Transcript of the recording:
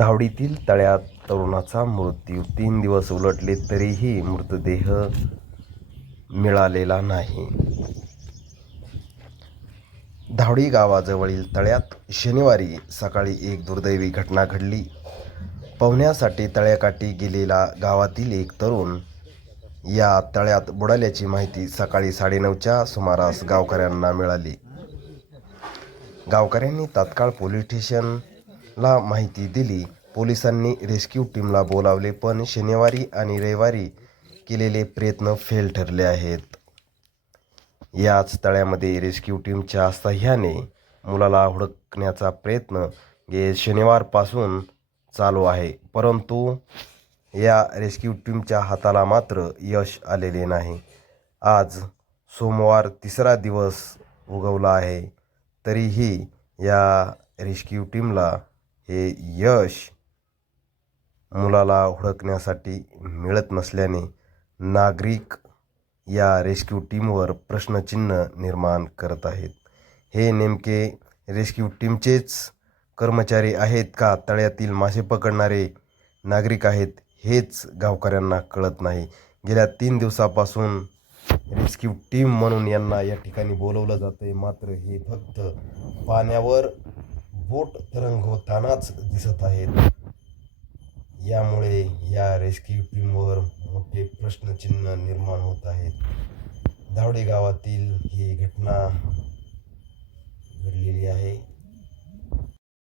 धावडीतील तळ्यात तरुणाचा मृत्यू. तीन दिवस उलटले तरीही मृतदेह मिळालेला नाही. धावडी गावाजवळील तळ्यात शनिवारी सकाळी एक दुर्दैवी घटना घडली. पोहण्यासाठी तळ्याकाठी गेलेला गावातील एक तरुण या तळ्यात बुडाल्याची माहिती सकाळी साडेनऊच्या सुमारास गावकऱ्यांना मिळाली. गावकऱ्यांनी तात्काळ पोलीस ला माहिती दिली. पोलिसांनी रेस्क्यू टीमला बोलावले पण शनिवारी आणि रविवारी केलेले प्रयत्न फेल ठरले आहेत. याच तळ्यामध्ये रेस्क्यू टीमच्या सह्याने मुलाला हुडकण्याचा प्रयत्न गे शनिवारपासून चालू आहे. परंतु या रेस्क्यू टीमच्या हाताला मात्र यश आलेले नाही. आज सोमवार तिसरा दिवस उगवला आहे. तरीही या रेस्क्यू टीमला हे यश मुलाला हुडकण्यासाठी मिळत नसल्याने नागरिक या रेस्क्यू टीमवर प्रश्नचिन्ह निर्माण करत आहेत. हे नेमके रेस्क्यू टीमचेच कर्मचारी आहेत का? तळ्यातील मासे पकडणारे नागरिक आहेत हेच गावकऱ्यांना कळत नाही. गेल्या तीन दिवसापासून रेस्क्यू टीम म्हणून यांना या ठिकाणी बोलवलं जातं आहे मात्र हे फक्त पाण्यावर बोट तरंगवतानाच दिसत आहेत. यामुळे या रेस्क्यू टीमवर मोठे प्रश्नचिन्ह निर्माण होत आहेत. धावडे गावातील ही घटना